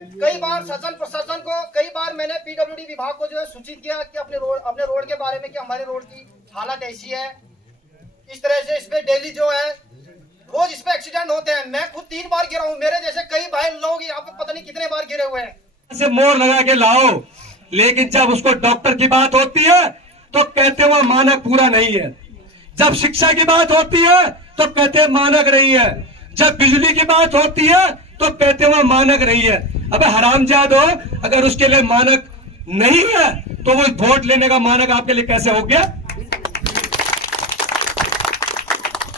कई बार शासन प्रशासन को कई बार मैंने पीडब्ल्यूडी विभाग को जो है सूचित किया कि अपने रोड के बारे में कि हमारे रोड की हालत ऐसी है। इस तरह से इस पे डेली जो है रोज इस पे एक्सीडेंट होते हैं। मैं खुद 3 बार गिरा हूँ, मेरे जैसे कई भाई लोग यहाँ पे पता नहीं कितने बार गिरे हुए हैं। से मोड़ लगा के लाओ, लेकिन जब उसको डॉक्टर की बात होती है तो कहते हैं वो मानक पूरा नहीं है। जब शिक्षा की बात होती है तो कहते हैं मानक नहीं है। जब बिजली की बात होती है तो कहते हैं वो मानक नहीं है। अबे हरामजादो, अगर उसके लिए मानक नहीं है तो वो वोट लेने का मानक आपके लिए कैसे हो गया?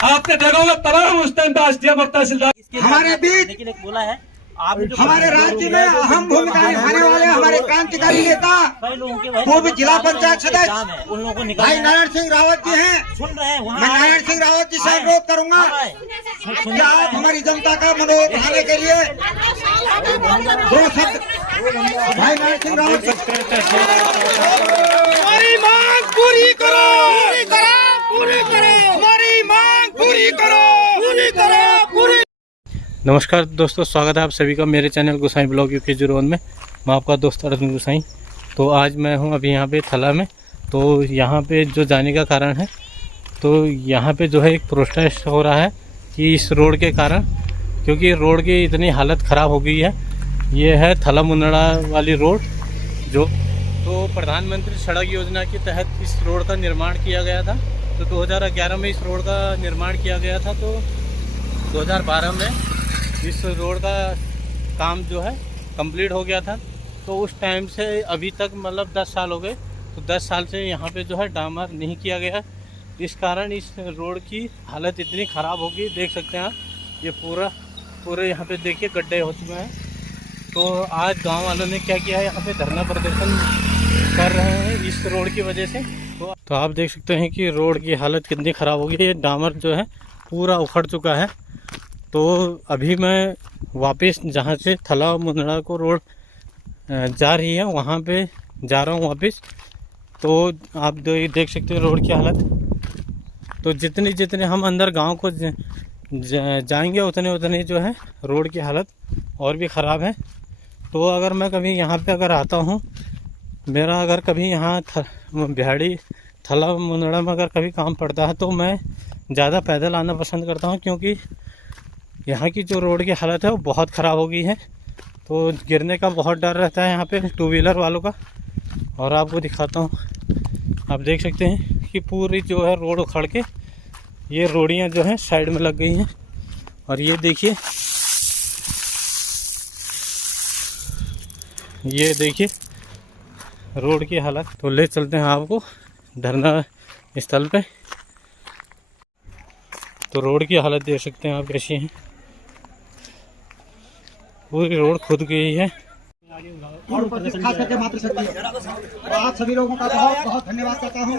आपने देखा होगा तमाम उस टाइम पे एसडीएम और तहसीलदार हमारे बीच लेकिन एक बोला है हमारे राज्य में अहम भूमिका निभाने वाले हमारे क्रांतिकारी नेता पूर्व जिला पंचायत सदस्य भाई नारायण सिंह रावत जी हैं। सुन रहे हैं मैं नारायण सिंह रावत जी से अनुरोध करूंगा कि आप हमारी जनता का मनोबल बढ़ाने के लिए 2 शब्द भाई नारायण सिंह रावत जी। हमारी मांग पूरी करो, पूरी करो, हमारी मांग पूरी करो, पूरी करो, पूरी। नमस्कार दोस्तों, स्वागत है आप सभी का मेरे चैनल गोसाई ब्लॉग यूके जोन में। मैं आपका दोस्त अर्जुन गोसाई। तो आज मैं हूं अभी यहाँ पे थला में। तो यहाँ पे जो जाने का कारण है, तो यहाँ पे जो है एक प्रोटेस्ट हो रहा है कि इस रोड के कारण, क्योंकि रोड की इतनी हालत ख़राब हो गई है। ये है थला मुंदड़ा वाली रोड जो तो प्रधानमंत्री सड़क योजना के तहत इस रोड का निर्माण किया गया था। तो 2011 में इस रोड का निर्माण किया गया था। तो 2012 में इस रोड का काम जो है कंप्लीट हो गया था। तो उस टाइम से अभी तक मतलब 10 साल हो गए। तो 10 साल से यहाँ पे जो है डामर नहीं किया गया। इस कारण इस रोड की हालत इतनी ख़राब हो गई, देख सकते हैं आप। ये पूरे यहाँ पे देखिए गड्ढे हो चुके हैं। तो आज गांव वालों ने क्या किया है, यहाँ पे धरना प्रदर्शन कर रहे हैं इस रोड की वजह से। तो आप देख सकते हैं कि रोड की हालत कितनी ख़राब हो गई है। ये डामर जो है पूरा उखड़ चुका है। तो अभी मैं वापस जहाँ से थला मुंदड़ा को रोड जा रही है वहाँ पे जा रहा हूँ वापस। तो आप देख सकते हैं रोड की हालत। तो जितने हम अंदर गांव को जाएंगे उतने जो है रोड की हालत और भी ख़राब है। तो अगर मैं कभी यहाँ पे अगर आता हूँ, मेरा अगर कभी यहाँ बिहाड़ी थला मुंदड़ा में अगर कभी काम पड़ता है तो मैं ज़्यादा पैदल आना पसंद करता हूँ, क्योंकि यहाँ की जो रोड की हालत है वो बहुत ख़राब हो गई है। तो गिरने का बहुत डर रहता है यहाँ पे 2 व्हीलर वालों का। और आपको दिखाता हूँ, आप देख सकते हैं कि पूरी जो है रोड उखड़ के ये रोडियाँ जो हैं साइड में लग गई हैं। और ये देखिए, ये देखिए रोड की हालत। तो ले चलते हैं आपको धरना स्थल पे। तो रोड की हालत देख सकते हैं आप कैसी है। पूरी रोड खुद गई है। और खास करके मातृशक्ति और आप सभी लोगों का बहुत बहुत धन्यवाद करता हूँ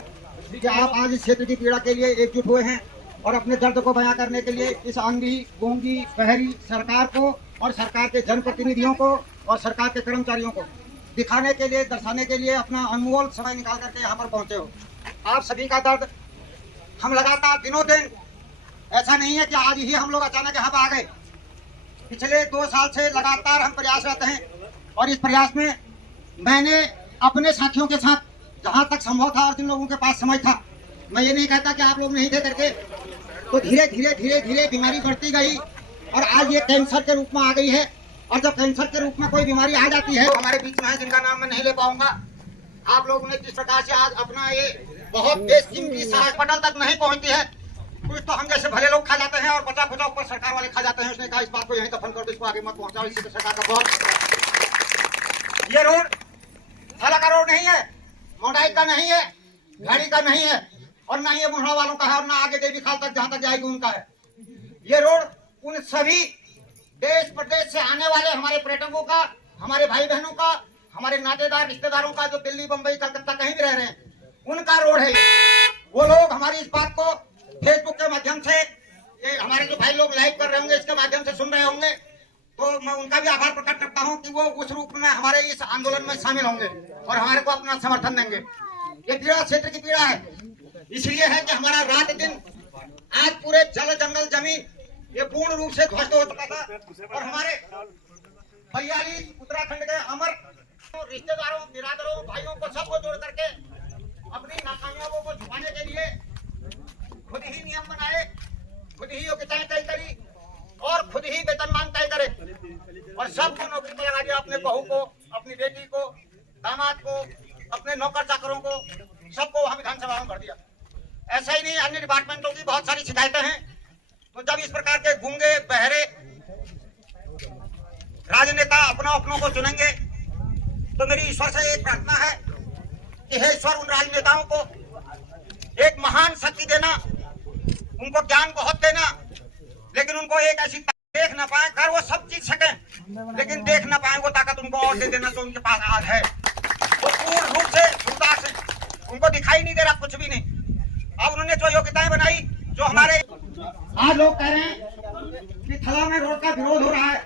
कि आप आज इस क्षेत्र की पीड़ा के लिए एकजुट हुए हैं और अपने दर्द को बयां करने के लिए इस अंधी गूंगी बहरी सरकार को और सरकार के जनप्रतिनिधियों को और सरकार के कर्मचारियों को दिखाने के लिए, दर्शाने के लिए अपना अनमोल समय निकाल करके यहाँ पर पहुँचे हो। आप सभी का दर्द हम लगातार दिनों दिन, ऐसा नहीं है कि आज ही हम लोग अचानक यहाँ आ गए। पिछले 2 साल से लगातार हम प्रयासरत हैं और इस प्रयास में मैंने अपने साथियों के साथ जहाँ तक संभव था और जिन लोगों के पास समय था, मैं ये नहीं कहता कि आप लोग नहीं थे करके, तो धीरे धीरे बीमारी बढ़ती गई और आज ये कैंसर के रूप में आ गई है। और जब कैंसर के रूप में कोई बीमारी आ जाती है, हमारे बीच में है जिनका नाम मैं नहीं ले पाऊंगा, आप लोगों ने जिस प्रकार से आज अपना ये बहुत बेशकीमती अस्पताल तक नहीं पहुँचती है, कुछ तो हम जैसे भले लोग खा जाते हैं और बचा खुचा ऊपर सरकार वाले खा जाते हैं। उसने कहा इस बात को यहीं दफन कर दो, इसको आगे मत पहुंचाओ। इसी से सरकार का बहुत, ये रोड थला का रोड नहीं है, मोटाई का नहीं है, गाड़ी का नहीं है, और ना ये मुंडा वालों का है, और ना आगे देवी खाल तक जहाँ तक जाएगी उनका है। ये रोड उन सभी देश प्रदेश से आने वाले हमारे पर्यटकों का, हमारे भाई बहनों का, हमारे नातेदार रिश्तेदारों का, जो दिल्ली बम्बई कलकत्ता कहीं भी रह रहे हैं, उनका रोड है। वो लोग हमारी इस बात को फेसबुक के माध्यम से, ये हमारे जो भाई लोग लाइव कर रहे होंगे, इसके माध्यम से सुन रहे होंगे, तो मैं उनका भी आभार प्रकट करता हूं कि वो उस रूप में हमारे इस आंदोलन में शामिल होंगे और हमारे को अपना समर्थन देंगे। ये पीड़ा क्षेत्र की पीड़ा है, इसलिए है कि हमारा रात दिन आज पूरे जल जंगल जमीन ये पूर्ण रूप से ध्वस्त हो चुका था और हमारे 42 उत्तराखंड के अमर रिश्तेदारों, बिरादरों, भाइयों को सबको जोड़ करके अपनी नाकामयाबों को छुपाने के लिए खुद ही नियम बनाए, खुद ही योग्यताएं तय करी और खुद ही वेतनमान तय करे और सबको नौकरी पर लगा दिया। अपने बहू को, अपनी बेटी को, दामाद को, अपने नौकर चाकरों को, सबको वहां विधानसभा में भर दिया। ऐसा ही नहीं, अन्य डिपार्टमेंटों की बहुत सारी शिकायतें हैं। तो जब इस प्रकार के गूंगे बहरे राजनेता अपनों को चुनेंगे तो मेरी ईश्वर से एक प्रार्थना है कि हे ईश्वर, उन राजनेताओं को एक महान शक्ति देना, उनको ज्ञान बहुत देना, लेकिन उनको एक ऐसी देख ना पाए, कर वो सब चीज सके लेकिन देख ना पाए वो ताकत उनको और दे देना जो उनके पास आज है। वो पूर्ण रूप से क्षमता से उनको दिखाई नहीं दे रहा कुछ भी नहीं। अब उन्होंने जो योग्यताएं बनाई, जो हमारे आज लोग कह रहे हैं कि थला में रोड का विरोध हो रहा है,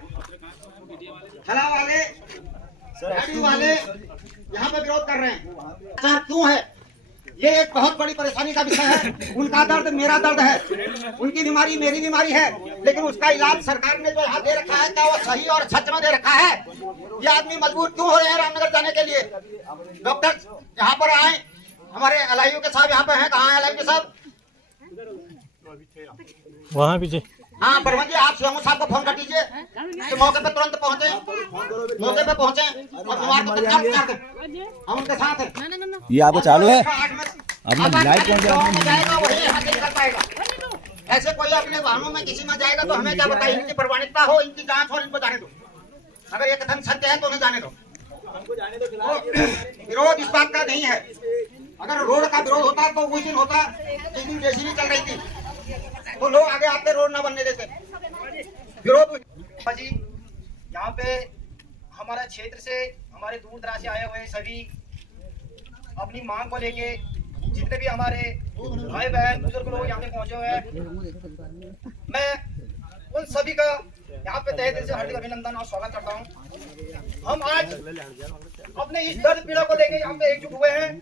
थला वाले यहाँ पे विरोध कर रहे हैं। सर क्यों है? ये एक बहुत बड़ी परेशानी का विषय है। उनका दर्द मेरा दर्द है, उनकी बीमारी मेरी बीमारी है, लेकिन उसका इलाज सरकार ने जो यहाँ दे रखा है, क्या वो सही और सच में दे रखा है? ये आदमी मजबूर क्यों हो रहे हैं रामनगर जाने के लिए? डॉक्टर यहाँ पर आए, हमारे एलआईयू के साहब यहाँ पे हैं। कहाँ है एलआईयू के साहब? वहाँ पीछे। हाँ बर्मन जी, आप सीएमओ साहब को फोन कर दीजिए कि मौके पे तुरंत पहुँचे, मौके पे पहुँचे और बीमार को तत्काल उपचार दें। हम उनके साथ हैं। ये आपको चालू है? अपना लाइट कौन जाएगा वही यहाँ से निकल पाएगा। ऐसे कोई अपने वाहनों में किसी में जाएगा तो हमें क्या बताइए? इनकी प्रमाणिकता हो, इनकी जांच हो, इनको जाने दो। अगर ये कथन सत्य है तो उन्हें जाने दो। विरोध इस बात का नहीं है। अगर रोड का विरोध होता तो उस दिन होता जिस दिन जेसीबी चल रही थी, तो लोग आगे आते रोड न बनने देते। विरोध जी, यहाँ पे हमारा क्षेत्र से, हमारे दूर दराज से आए हुए सभी अपनी मांग को लेके, जितने भी हमारे भाई बहन बुजुर्ग लोग यहाँ पे पहुंचे हुए हैं, मैं उन सभी का यहाँ पे तहे दिल से हार्दिक अभिनंदन और स्वागत करता हूँ। हम आज अपने इस दर्द पीड़ा को लेके यहाँ पे एकजुट हुए हैं।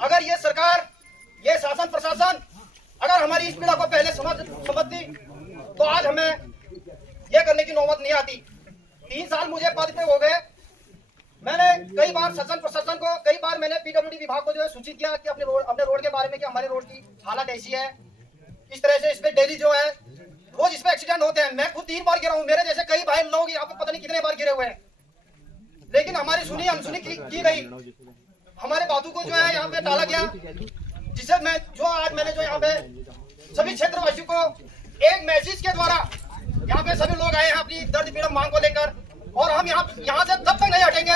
अगर ये सरकार, ये शासन प्रशासन अगर हमारी इस पीड़ा को पहले समझती तो आज हमें यह करने की नौबत नहीं आती। 3 साल मुझे पद पे हो गए। मैंने कई बार शासन प्रशासन को, कई बार मैंने पीडब्ल्यूडी विभाग को जो है सूचित किया कि अपने रोड के बारे में, कि हमारे रोड की हालत ऐसी है, इस तरह से इस पे डेली जो है रोज इस पे एक्सीडेंट होते हैं। मैं खुद 3 बार गिरा हूँ, मेरे जैसे कई भाई लोग यहाँ पे पता नहीं कितने बार गिरे हुए हैं, लेकिन हमारी सुनी अनसुनी की गई। हमारे बातों को जो है यहाँ पे टाला गया, जिसे आज मैंने जो यहाँ पे सभी क्षेत्रवासियों को एक मैसेज के द्वारा यहाँ पे सभी लोग आए हैं अपनी दर्द पीड़ा मांग को लेकर, और हम यहाँ से तब तक नहीं हटेंगे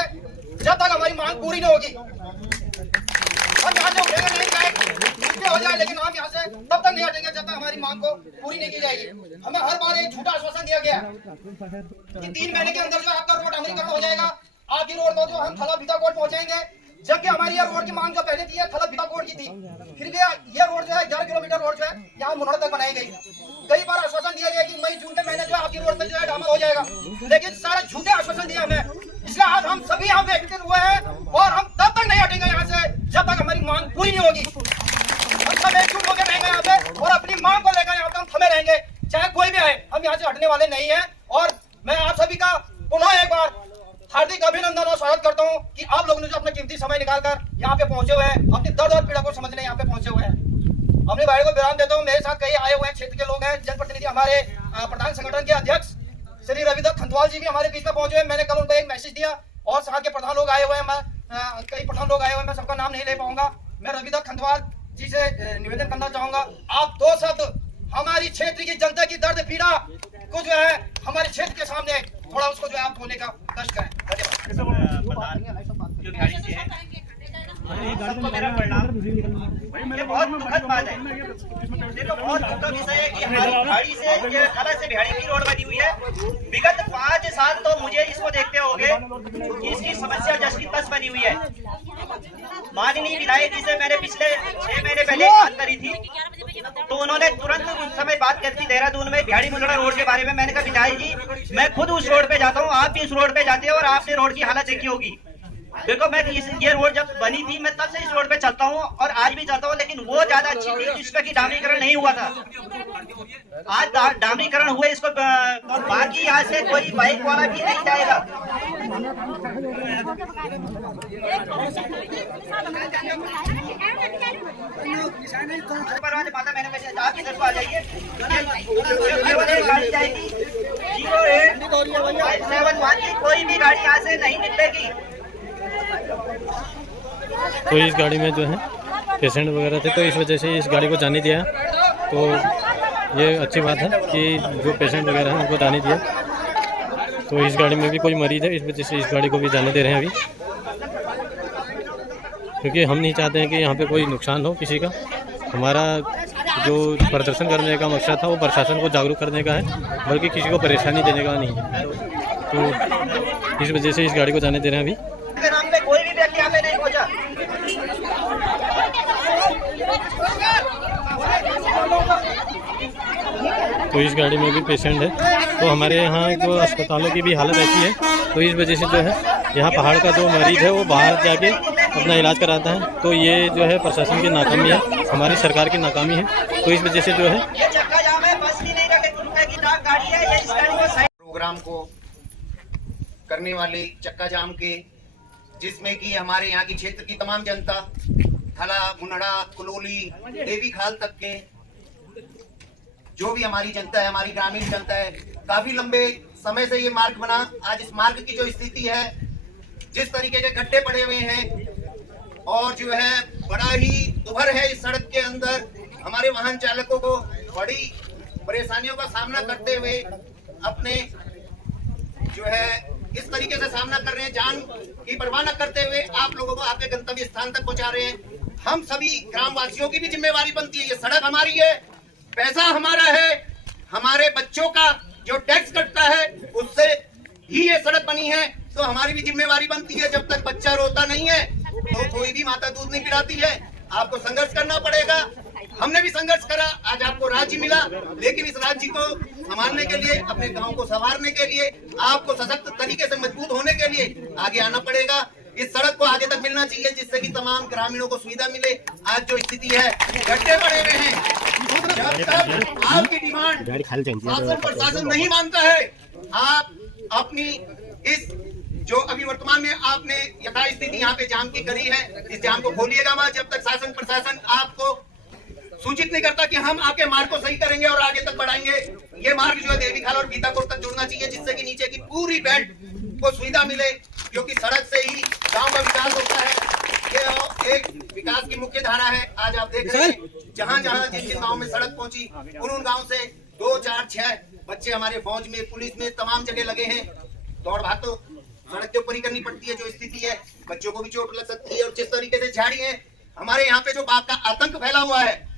जब तक हमारी मांग पूरी नहीं होगी। हम यहाँ से उठेंगे नहीं, चाहे कुछ भी हो जाए, लेकिन हम यहाँ से तब तक नहीं हटेंगे जब तक हमारी मांग को पूरी नहीं की जाएगी। हमें हर बार एक झूठा आश्वासन दिया गया कि 3 महीने के अंदर जो आपका रोड अमलीकरण हो जाएगा, आपकी रोड को जो हम थला भीताकोट पहुंचाएंगे, जबकि हमारी यह रोड की मांग जो पहले थी थला भीताकोट की थी, फिर भी यह रोड जो है 11 किलोमीटर रोड जो है यहाँ मुनौर तक बनाई गई। कई बार आश्वासन दिया गया कि मई जून के महीने जो है आपकी रोड में जो है डामर हो जाएगा, लेकिन सारे झूठे आश्वासन दिए हमें। इसलिए आज हम सभी यहाँ पे एकत्रित हुए हैं और हम तब तक नहीं हटेंगे यहाँ से जब तक हमारी मांग पूरी नहीं होगी। हम सब एकजुट होकर रहेंगे यहाँ पे और अपनी मांग को लेकर यहाँ पे हम थमे रहेंगे, चाहे कोई भी आए, हम यहाँ से हटने वाले नहीं है। और मैं आप सभी का पुनः एक बार हार्दिक अभिनंदन और स्वागत करता हूँ कि आप लोगों ने जो अपना कीमती समय निकालकर यहाँ पे पहुंचे हुए हैं, अपनी दर्द और पीड़ा को समझने यहाँ पे पहुंचे हुए हैं। अपने भाई को विराम देता हूँ। मेरे साथ कई आए हुए हैं क्षेत्र के लोग हैं, जनप्रतिनिधि, हमारे प्रधान संगठन के अध्यक्ष श्री रविदत्त खंतवाल जी भी हमारे बीच में पहुंचे हुए। मैंने कल उनको एक मैसेज दिया और साथ के प्रधान लोग आए हुए हैं, कई प्रधान लोग आए हुए हैं, मैं सबका नाम नहीं ले पाऊंगा। मैं रविदत्त खंतवाल जी से निवेदन करना चाहूंगा, आप 2 शब्द हमारी क्षेत्र की जनता की दर्द पीड़ा को जो है हमारे क्षेत्र के सामने थोड़ा उसको जो है आप बोलने का कष्ट करें। ये बहुत दुखद बात है, देखो बहुत दुख का विषय है कि हमारी बिहाड़ी से, ये थला से बिहाड़ी की रोड बनी हुई है। विगत 5 साल तो मुझे इसको देखते होंगे कि इसकी समस्या जस की तस बनी हुई है। माननीय विधायक जी से मैंने पिछले 6 महीने पहले बात करी थी, तो उन्होंने तुरंत उस समय बात करी थी देहरादून में बिहाड़ी मुंडरा रोड के बारे में। मैंने कहा विधायक जी, मैं खुद उस रोड पे जाता हूँ, आप भी उस रोड पे जाते हो और आपने रोड की हालत देखी होगी। देखो मैं ये रोड जब बनी थी मैं तब से इस रोड पे चलता हूँ और आज भी चलता हूँ, लेकिन वो ज्यादा अच्छी थी जिसका कि डामरीकरण नहीं हुआ था। आज डामरीकरण हुए इसको, बाकी यहाँ से कोई बाइक वाला भी नहीं जाएगा। माता मैंने मैसेज आप इधर को आ जाइए, गाड़ी जाएगी 08571 की कोई भी गाड़ी यहाँ से नहीं निकलेगी। तो इस गाड़ी में जो है पेशेंट वगैरह थे, तो इस वजह से इस गाड़ी को जाने दिया। तो ये अच्छी बात है कि जो पेशेंट वगैरह हैं उनको जाने दिया। तो इस गाड़ी में भी कोई मरीज है, इस वजह से इस गाड़ी को भी जाने दे रहे हैं अभी, क्योंकि हम नहीं चाहते हैं कि यहाँ पे कोई नुकसान हो किसी का। हमारा जो प्रदर्शन करने का मकसद था वो प्रशासन को जागरूक करने का है, बल्कि किसी को परेशानी देने का नहीं है। तो इस वजह से इस गाड़ी को जाने दे रहे हैं अभी। नाम पे कोई भी व्यक्ति यहाँ पे नहीं पहुँचा। तो इस गाड़ी में भी पेशेंट है। तो हमारे यहाँ जो अस्पतालों की भी हालत ऐसी है, तो इस वजह से जो है यहाँ पहाड़ का जो मरीज है वो बाहर जाके अपना इलाज कराता है। तो ये जो है प्रशासन की नाकामी है, हमारी सरकार की नाकामी है। तो इस वजह से जो है प्रोग्राम को करने वाले चक्का जाम के, जिसमें कि हमारे यहाँ की क्षेत्र की तमाम जनता, थला, मुनड़ा, कुलोली, देवी खाल तक के जो भी हमारी जनता है, हमारी ग्रामीण जनता है, काफी लंबे समय से ये मार्ग बना। आज इस मार्ग की जो स्थिति है, जिस तरीके के गड्ढे पड़े हुए हैं और जो है बड़ा ही उभर है इस सड़क के अंदर, हमारे वाहन चालकों को बड़ी परेशानियों का सामना करते हुए अपने जो है इस तरीके से सामना कर रहे हैं, जान की परवाह न करते हुए आप लोगों को आपके गंतव्य स्थान तक पहुंचा रहे हैं। हम सभी ग्रामवासियों की भी जिम्मेवारी बनती है, ये सड़क हमारी है, पैसा हमारा है, हमारे बच्चों का जो टैक्स कटता है उससे ही ये सड़क बनी है। तो हमारी भी जिम्मेवारी बनती है, जब तक बच्चा रोता नहीं है तो कोई भी माता दूध नहीं पिलाती है। आपको संघर्ष करना पड़ेगा। हमने भी संघर्ष करा, आज आपको राज्य मिला, लेकिन इस राज्य को संभालने के लिए, अपने गांव को संवारने के लिए, आपको सशक्त तरीके से मजबूत होने के लिए आगे आना पड़ेगा। इस सड़क को आगे तक मिलना चाहिए, जिससे कि तमाम ग्रामीणों को सुविधा मिले। आज जो स्थिति है, गड्ढे पड़े हुए हैं, जब तक आपकी डिमांड शासन प्रशासन नहीं मानता है, आप अपनी इस जो अभी वर्तमान में आपने यथास्थिति यहाँ पे जाम की करी है, इस जाम को खोलिएगा मत जब तक शासन प्रशासन आपको सूचित नहीं करता कि हम आपके मार्ग को सही करेंगे और आगे तक बढ़ाएंगे। ये मार्ग जो है देवी खाल और बीतापुर तक जुड़ना चाहिए, जिससे कि नीचे की पूरी बेल्ट को सुविधा मिले, क्योंकि सड़क से ही गांव का विकास होता है। ये एक विकास की मुख्य धारा है। आज आप देख रहे हैं जहाँ जहाँ जिन जिन गाँव में सड़क पहुंची, उन गाँव से 2, 4, 6 बच्चे हमारे फौज में, पुलिस में, तमाम जगह लगे हैं। दौड़ भाग तो सड़क के ऊपर ही करनी पड़ती है। जो स्थिति है, बच्चों को भी चोट लग सकती है। और जिस तरीके से झाड़ी है, हमारे यहाँ पे जो बात का आतंक फैला हुआ है,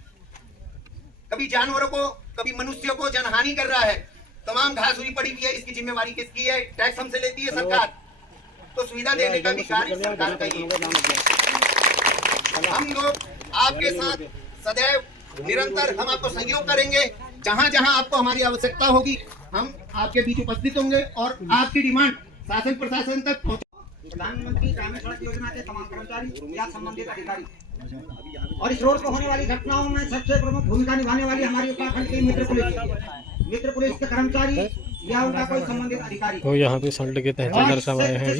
कभी जानवरों को, कभी मनुष्यों को जनहानि कर रहा है, तमाम घास हुई पड़ी हुई है। इसकी जिम्मेवारी किसकी है? टैक्स हमसे लेती है सरकार, तो सुविधा देने का भी कार्य सरकार का ही है। हम लोग आपके साथ सदैव निरंतर हम आपको सहयोग करेंगे। जहाँ जहाँ आपको हमारी आवश्यकता होगी, हम आपके बीच उपस्थित होंगे और आपकी डिमांड शासन प्रशासन तक पहुँचे। प्रधानमंत्री ग्रामीण सड़क योजना के तमाम कर्मचारी या संबंधित अधिकारी और इस रोड पर होने वाली घटनाओं में सबसे प्रमुख भूमिका निभाने वाली हमारी उत्तराखंड की मित्र पुलिस के कर्मचारी या उनका कोई संबंधित अधिकारी। तो यहाँ पे सल्ट के तहसीलदार साहब आए हैं,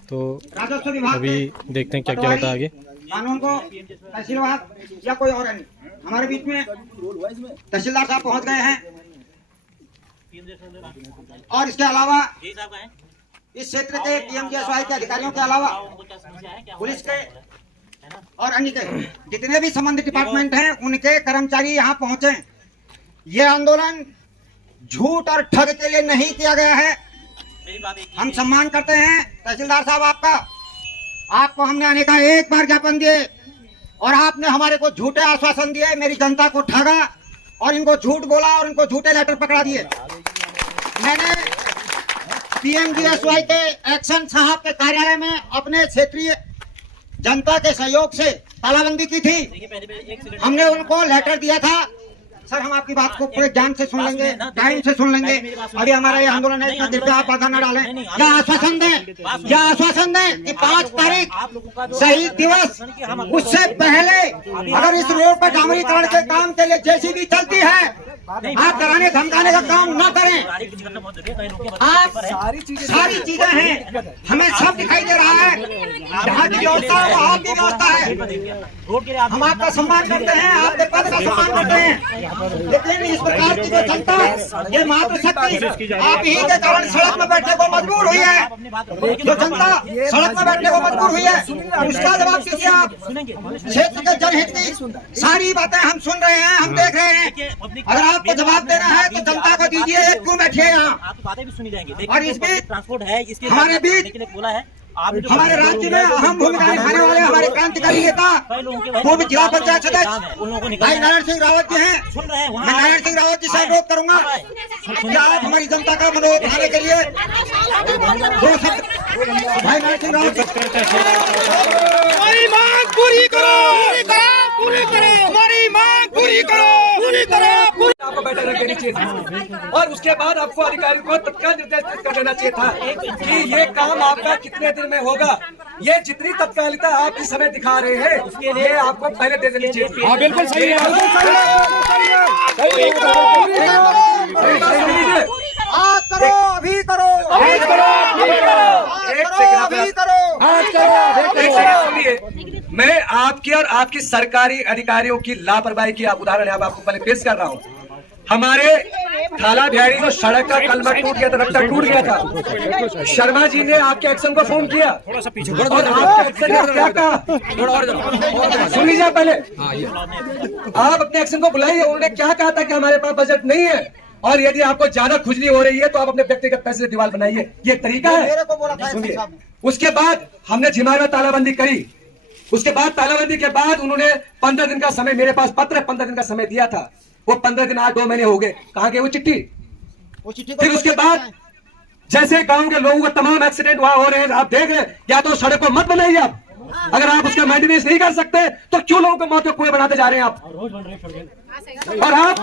तो राजस्व विभाग अभी देखते हैं क्या क्या होता है आगे। कानून को तहसील विभाग या कोई और नहीं, हमारे बीच में तहसीलदार साहब पहुँच गए हैं। और इसके अलावा इस क्षेत्र के PMGSY के अधिकारियों के अलावा पुलिस के और अन्य के जितने भी संबंधित डिपार्टमेंट हैं, उनके कर्मचारी यहाँ पहुंचे। ये आंदोलन झूठ और ठग के लिए नहीं किया गया है। हम सम्मान करते हैं तहसीलदार साहब आपको हमने आने का एक बार ज्ञापन दिए और आपने हमारे को झूठे आश्वासन दिए, मेरी जनता को ठगा और इनको झूठ बोला और इनको झूठे लेटर पकड़ा दिए। मैंने PMGSY के एक्शन साहब के कार्यालय में अपने क्षेत्रीय जनता के सहयोग से तालाबंदी की थी। हमने उनको लेटर दिया था सर हम आपकी बात को पूरे ध्यान से सुन लेंगे, टाइम से सुन लेंगे। अभी हमारा ये आंदोलन है, इसका दिल पे आप बाधा न डालें। क्या आश्वासन दें, क्या आश्वासन दें कि 5 तारीख शहीद दिवस, उससे पहले अगर इस रोड पर डामरीकरण के काम के लिए जेसीबी चलती है, आप डराने धमकाने का काम न करें। आप सारी चीजें हैं, हमें सब दिखाई दे रहा है। जहाँ की व्यवस्था है वो आपकी व्यवस्था है। हम आपका सम्मान करते हैं, आपके पद का सम्मान करते हैं, लेकिन इस प्रकार की जो जनता, ये मातृशक्ति आप ही के कारण सड़क में बैठने को मजबूर हुई है। जो जनता सड़क में बैठने को मजबूर हुई है, उसका जवाब दीजिए आप। क्षेत्र के जनहित की सारी बातें हम सुन रहे हैं, हम देख रहे हैं। अगर आपको जवाब देना है तो जनता को दीजिए, एक क्यों बैठिए यहाँ। आपकी बातें भी सुनी जाएंगी। और इस बीच ट्रांसपोर्ट है, इसके हमारे बीच बोला है हमारे राज्य में अहम भूमिका निभाने वाले हमारे क्रांतिकारी नेता पूर्व जिला पंचायत सदस्य भाई नारायण सिंह रावत जी हैं। मैं नारायण सिंह रावत जी से अनुरोध करूंगा कि आप हमारी जनता का मनोबल बढ़ाने के लिए 2 शब्द भाई नारायण सिंह रावत जी। हमारी मांग पूरी करो, पूरी करो, हमारी मांग पूरी करो, पूरी करो। आपको बैठे रख देनी चाहिए था और उसके बाद आपको अधिकारियों को तत्काल निर्देशित कर देना चाहिए था कि ये काम आपका कितने दिन में होगा। ये जितनी तत्कालिकता आप इस समय दिखा रहे हैं, उसके लिए आपको पहले दे देनी चाहिए थी। बिल्कुल सही है, आज करो, अभी करो, सुनिए, मैं आपकी और आपकी सरकारी अधिकारियों की लापरवाही की उदाहरण यहाँ आपको पहले पेश कर रहा हूँ। हमारे थाला बिहारी जो सड़क का कलमा टूट गया था, रफ्ता टूट गया था, शर्मा जी ने आपके एक्शन को फोन किया और आपके एक्शन ने क्या कहा, सुन लीजिए पहले। आप अपने एक्शन को बुलाइए। उन्होंने क्या कहा था कि हमारे पास बजट नहीं है और यदि आपको ज्यादा खुजली हो रही है तो आप अपने व्यक्तिगत पैसे से दीवार बनाइए। ये तरीका है। सुनिए, उसके बाद हमने झिमार में तालाबंदी करी। उसके बाद तालाबंदी के बाद उन्होंने 15 दिन का समय, मेरे पास पत्र 15 दिन का समय दिया था। वो 15 दिन आज 2 महीने हो गए। कहाँ गए वो चिट्ठी? फिर उसके बाद जैसे गांव के लोगों को तमाम एक्सीडेंट वहां हो रहे हैं, आप देख रहे हैं। या तो सड़क को मत बनाइए आप, अगर आप उसका मेंटेनेंस नहीं कर सकते तो क्यों लोगों को मौत के कुएं बनाते जा रहे हैं आप। और आप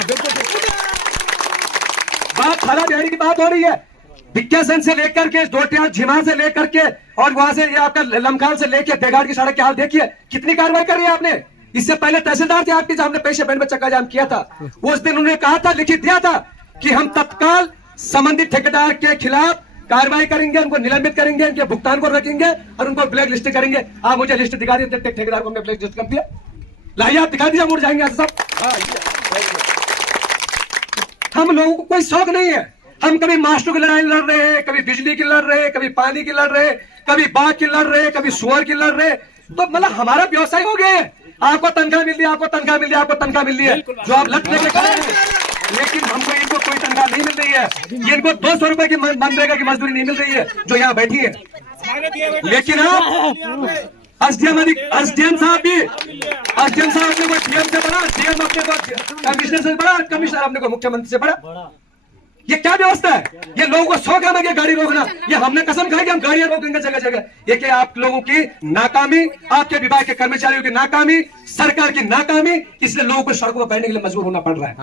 बात थाला बिहारी की बात हो रही है, विज्ञासन से लेकर के डोटिया झिमा से लेकर के और वहां से ये आपका लमखाल से लेकर देगाड़ की सड़क के हाल देखिए, कितनी कार्रवाई कर रही है आपने। इससे पहले तहसीलदार थे आपके, हमने पेशे बैंड में चक्का जाम किया था। उस दिन उन्होंने कहा था, लिखित दिया था कि हम तत्काल संबंधित ठेकेदार के खिलाफ कार्रवाई करेंगे, उनको निलंबित करेंगे, उनके भुगतान को रखेंगे और उनको ब्लैक लिस्ट करेंगे। आप मुझे लिस्ट दिखा दिए ठेकेदार को हमने ब्लैक लिस्ट कर दिया। लाइए आप दिखा दीजिए, मुड़ जाएंगे सब। हम लोगों को कोई शौक नहीं है। हम कभी मास्टरों की लड़ाई लड़ रहे हैं, कभी बिजली की लड़ रहे हैं, कभी पानी की लड़ रहे हैं, कभी बाघ की लड़ रहे हैं, कभी सुअर की लड़ रहे हैं। तो मतलब हमारा व्यवसाय हो गया है। आपको तनख्वाह मिल रही है, आपको तनख्वाह मिल रही है, आपको तनख्वाह मिल रही है, जो आप लट लेके कर रहे हैं। लेकिन हमको इनको कोई तनख्वाह नहीं मिल रही है। इनको 200 रुपए की मनरेगा की मजदूरी नहीं मिल रही है जो यहाँ बैठी है। लेकिन आप एसडीएम साहब भी, एसडीएम साहब अपने को डीएम से बड़ा, डीएम अपने को कमिश्नर से बड़ा, कमिश्नर अपने को मुख्यमंत्री से बड़ा। ये क्या व्यवस्था है? ये लोगों को शौक है ना गाड़ी रोकना। ये हमने कसम खाई कि हम गाड़ियां रोकेंगे जगह जगह। ये कि आप लोगों की नाकामी, आपके विभाग के कर्मचारियों की नाकामी, सरकार की नाकामी, इसलिए लोगों को सड़कों पर बैठने के लिए मजबूर होना पड़ रहा है।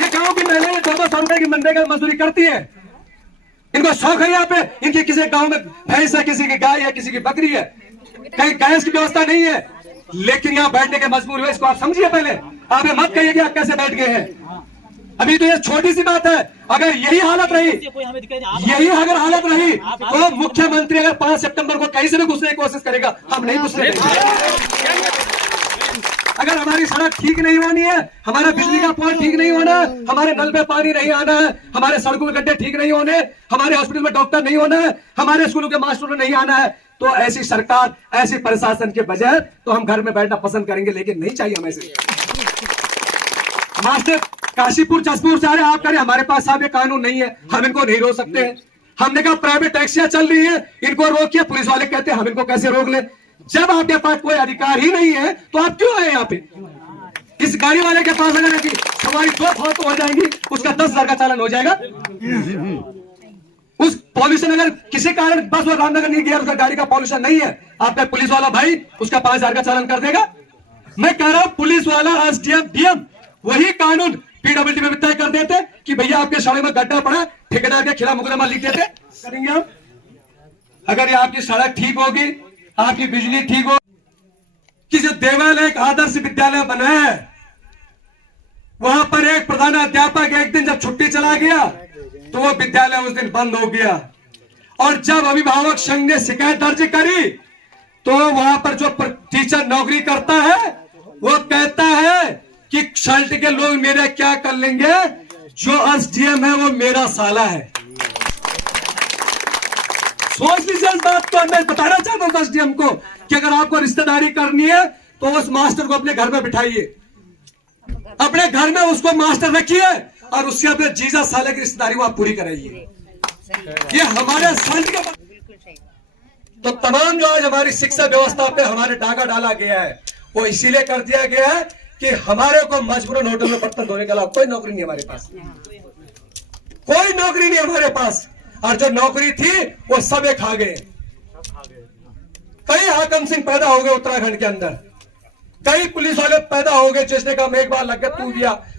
ये गांव की महिलाएं 200 रुपए की मनरेगा मजदूरी करती है। इनको शौक है यहाँ पे। इनके किसी गांव में भैंस है, किसी की गाय है, किसी की बकरी है, कहीं गैस की व्यवस्था नहीं है, लेकिन यहाँ बैठने के मजबूर हुए। इसको आप समझिए पहले। आप मत कहिए कि आप कैसे बैठ गए हैं। अभी तो ये छोटी सी बात है। अगर यही हालत रही तो मुख्यमंत्री अगर 5 सितंबर को कहीं से भी घुसने की कोशिश करेगा, हम नहीं घुसने देंगे। अगर हमारी सड़क ठीक नहीं होनी है, हमारा बिजली का पोल ठीक नहीं होना है, हमारे नल में पानी नहीं आना है, हमारे सड़कों के गड्ढे ठीक नहीं होने, हमारे हॉस्पिटल में डॉक्टर नहीं होना है, हमारे स्कूलों के मास्टर नहीं आना है, तो ऐसी सरकार, ऐसी प्रशासन के बजाय तो हम घर में बैठना पसंद करेंगे। लेकिन नहीं चाहिए हमें ऐसे मास्टर काशीपुर जसपुर से आ रहे, आप कह रहे हमारे पास साहब ये कानून नहीं है, हम इनको नहीं रोक सकते हैं। हमने कहा प्राइवेट टैक्सियां चल रही है, इनको रोकिए। पुलिस वाले कहते हैं हम इनको कैसे रोक ले। जब आपके पास कोई अधिकार ही नहीं है तो आप क्यों आए यहाँ पे? इस गाड़ी वाले के पास अगर हमारी 2 फौत हो जाएंगी, उसका 10,000 का चालान हो जाएगा। उस पॉल्यूशन अगर किसी कारण बस वो रामनगर नहीं गया, उसका गाड़ी का पॉल्यूशन नहीं है, आपका पुलिस वाला भाई उसका 5,000 का चालान कर देगा। मैं कह रहा हूं पुलिस वाला एसडीएम डीएम वही कानून पीडब्ल्यूडी में तय कर देते कि भैया आपके सड़क में गड्ढा पड़ा, ठेकेदार के खिलाफ मुकदमा लिख देते। करेंगे हम? अगर ये आपकी सड़क ठीक होगी, आपकी बिजली ठीक हो, कि जो देवाल एक आदर्श विद्यालय बना है, वहां पर एक प्रधान अध्यापक एक दिन जब छुट्टी चला गया तो वो विद्यालय उस दिन बंद हो गया। और जब अभिभावक संघ ने शिकायत दर्ज करी तो वहां पर जो टीचर नौकरी करता है वो कहता है कि शल्ट के लोग मेरे क्या कर लेंगे, जो एसडीएम है वो मेरा साला है। सोच लीजिए इस बात को। मैं बताना चाहता हूं एसडीएम को कि अगर आपको रिश्तेदारी करनी है तो उस मास्टर को अपने घर में बिठाइए, अपने घर में उसको मास्टर रखिए और उससे अपने जीजा साले की रिश्तेदारी को आप पूरी कराइए। ये हमारे संत के तो तमाम जो आज हमारी शिक्षा व्यवस्था पे हमारे डाका डाला गया है वो इसीलिए कर दिया गया है कि हमारे को मजबूरन होटल में बर्तन धोने के अलावा कोई नौकरी नहीं हमारे पास, कोई नौकरी नहीं हमारे पास। और जो नौकरी थी वो सब एक खा गए। कई हाकम सिंह पैदा हो गए उत्तराखंड के अंदर, कई पुलिस वाले पैदा हो गए जिसने कहा मैं एक बार लग गया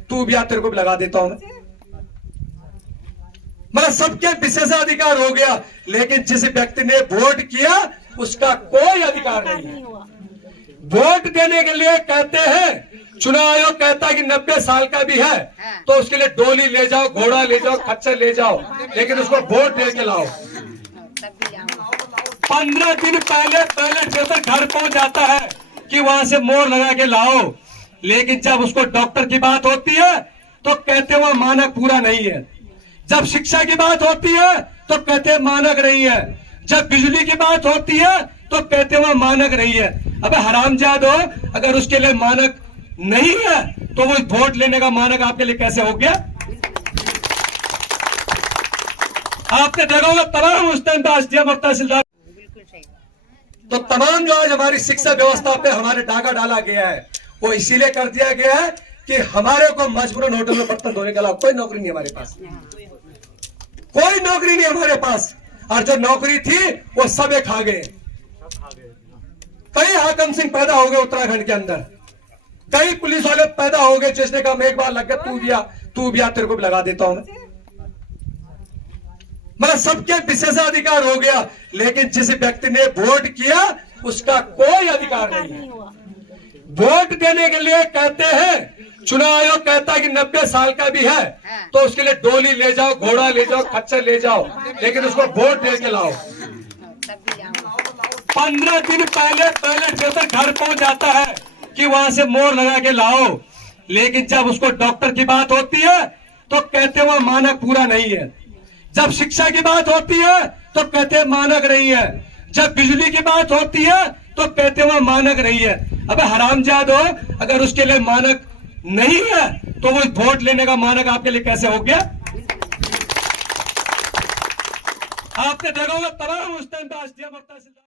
तू भी आ तेरे को भी लगा देता हूं। मतलब सबके विशेषाधिकार हो गया, लेकिन जिस व्यक्ति ने वोट किया उसका कोई अधिकार नहीं है। वोट देने के लिए कहते हैं, चुनाव आयोग कहता है कि 90 साल का भी है तो उसके लिए डोली ले जाओ, घोड़ा ले जाओ, खच्चर ले जाओ, लेकिन उसको वोट दे के लाओ। 15 दिन पहले पेपर घर पहुंच जाता है कि वहां से मोहर लगा के लाओ, लेकिन जब उसको डॉक्टर की बात होती है तो कहते हैं वह मानक पूरा नहीं है। जब शिक्षा की बात होती है तो कहते हैं मानक नहीं है। जब बिजली की बात होती है तो कहते हैं वह मानक नहीं है। अबे हरामजादो, अगर उसके लिए मानक नहीं है तो वो वोट लेने का मानक आपके लिए कैसे हो गया? आपने देखा होगा तमाम उस टाइम पे एसडीएम और तहसीलदार, तो तमाम जो आज हमारी शिक्षा व्यवस्था पे हमारे डाका डाला गया है वो इसीलिए कर दिया गया है कि हमारे को मजबूरन होटल में बर्तन धोने के अलावा कोई नौकरी नहीं हमारे पास, कोई नौकरी नहीं हमारे पास। और जो नौकरी थी वो सब एक खा गए। कई हाकम सिंह पैदा हो गए उत्तराखंड के अंदर, कई पुलिस वाले पैदा हो गए जिसने कहा मैं एक बार लग गया तू भी आ तेरे को भी लगा देता हूं। मतलब सबके विशेषाधिकार हो गया, लेकिन जिस व्यक्ति ने वोट किया उसका कोई अधिकार नहीं है। वोट देने के लिए कहते हैं, चुनाव आयोग कहता है कि 90 साल का भी है तो उसके लिए डोली ले जाओ, घोड़ा ले जाओ, खच्चर ले जाओ, लेकिन उसको वोट दे के लाओ। 15 दिन पहले पेपर घर पहुंच जाता है कि वहां से मोहर लगा के लाओ, लेकिन जब उसको डॉक्टर की बात होती है तो कहते हैं वह मानक पूरा नहीं है। जब शिक्षा की बात होती है तो कहते हैं मानक नहीं है। जब बिजली की बात होती है तो कहते हैं वह मानक नहीं है। अबे हरामजादो, अगर उसके लिए मानक नहीं है तो वो वोट लेने का मानक आपके लिए कैसे हो गया? आपने देखा होगा तमाम उस टाइम पे एसडीएम और तहसीलदार